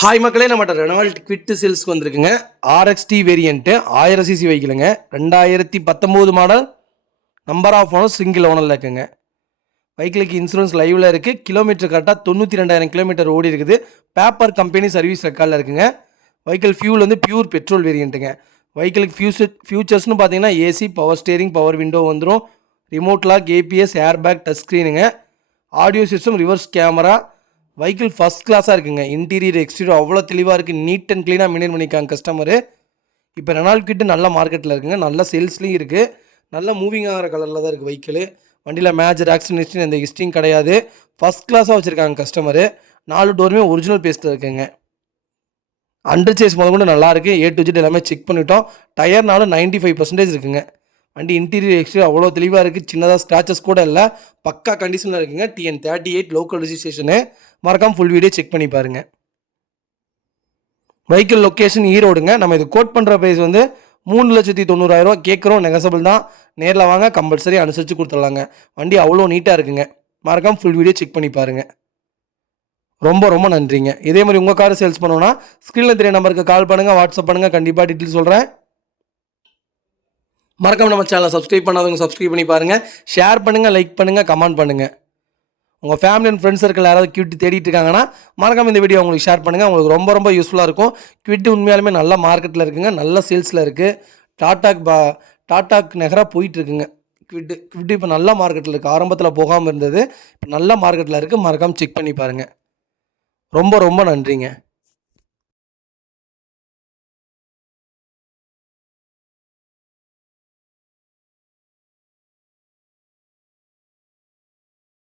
Hi மக்களே, நம்ம Reynold quit சேல்ஸ்க்கு வந்திருக்குங்க. RXT வேரியண்ட்டு 1000 சிசி வெஹிக்கிளுங்க. 2019 model. Number of owner single ஓனரில் இருக்குங்க. வெஹிக்கிளுக்கு இன்சூரன்ஸ் லைவில் இருக்குது. கிலோமீட்டர் கரெக்டாக 92,000 கிலோமீட்டர் ஓடி இருக்குது. பேப்பர் கம்பெனி சர்வீஸ் ரெக்கார்டில் இருக்குங்க. வெஹிக்கிள் ஃபியூல் வந்து பியூர் பெட்ரோல் வேரியண்ட்டுங்க. வெஹிக்கிளுக்கு ஃபியூச்சர்ஸ்னு பார்த்தீங்கன்னா AC, power steering, power window வந்துடும். Remote lock, APS, air bag, touch ஸ்க்ரீனுங்க. Audio system, reverse camera. Vehicle first கிளாஸாக இருக்குங்க. இன்டீரியர் எக்ஸ்டீரியர் அவ்வளோ தெளிவாக இருக்குது. நீட் அண்ட் க்ளீனாக மெயின்டைன் பண்ணிக்காங்க கஸ்டமரு. இப்போ ரெனால்ட் குவிட் நல்ல மார்க்கெட்டில் இருக்குங்க. நல்ல சேல்ஸ்லையும் இருக்குது. நல்ல மூவிங் ஆகிற கலரில் தான் இருக்குது வெஹிக்கிள். வண்டியில் மேஜர் ஆக்சிடென்ட் எந்த ஹிஸ்ட்ரியும் கிடையாது. ஃபஸ்ட் கிளாஸாக வச்சுருக்காங்க கஸ்டமரு. 4 டோருமே ஒரிஜினல் பேஸ்ட்டில் இருக்குங்க. அண்டர் சேஸ் முதல்கொண்டு நல்லாயிருக்கு. A to Z எல்லாமே செக் பண்ணிட்டோம். டயர்னாலும் 95% இருக்குங்க. வண்டி இன்டீரியர் எக்ஸ்டீரியர் அவ்வளோ தெளிவாக இருக்குது. சின்னதாக ஸ்க்ராச்சஸ் கூட இல்லை. பக்கா கண்டிஷனில் இருக்குங்க. TN38 local registration. மறக்காமல் ஃபுல் வீடியோ செக் பண்ணி பாருங்கள். வெஹிக்கிள் லொக்கேஷன் ஈரோடுங்க. நம்ம இது கோட் பண்ணுற ப்ரைஸ் வந்து 3,90,000 கேட்குறோம். நெகசபிள் தான். நேரில் வாங்க, கம்பல்சரி அனுசரித்து கொடுத்துடலாங்க. வண்டி அவ்வளோ நீட்டாக இருக்குங்க. மறக்காமல் ஃபுல் வீடியோ செக் பண்ணி பாருங்கள். ரொம்ப ரொம்ப நன்றிங்க. இதே மாதிரி உங்கள் காரை சேல்ஸ் பண்ணோன்னா ஸ்க்ரீனில் தெரிய நம்பருக்கு கால் பண்ணுங்கள், வாட்ஸ்அப் பண்ணுங்கள். கண்டிப்பாக டீட்டெயில் சொல்கிறேன். மறக்காம நம்ம சேனலை சப்ஸ்கிரைப் பண்ணாதவங்க சப்ஸ்கிரைப் பண்ணி பாருங்கள். ஷேர் பண்ணுங்கள், லைக் பண்ணுங்கள், கமெண்ட் பண்ணுங்கள். உங்கள் ஃபேமிலி அண்ட் ஃப்ரெண்ட்ஸ் சர்க்கிள் யாராவது குவிட் தேடிட்டு இருக்காங்கன்னா மறக்காம இந்த வீடியோ உங்களுக்கு ஷேர் பண்ணுங்கள். உங்களுக்கு ரொம்ப ரொம்ப யூஸ்ஃபுல்லாக இருக்கும். குவிட் உண்மையாலுமே நல்ல மார்க்கெட்டில் இருக்குங்க. நல்ல சேல்ஸில் இருக்குது. டாட்டாக்கு நகராக போயிட்டுருக்குங்க. குவிட் இப்போ நல்ல மார்க்கெட்டில் இருக்குது. ஆரம்பத்தில் போகாமல் இருந்தது, இப்போ நல்ல மார்க்கெட்டில் இருக்குது. மறக்காமல் செக் பண்ணி பாருங்கள். ரொம்ப ரொம்ப நன்றிங்க.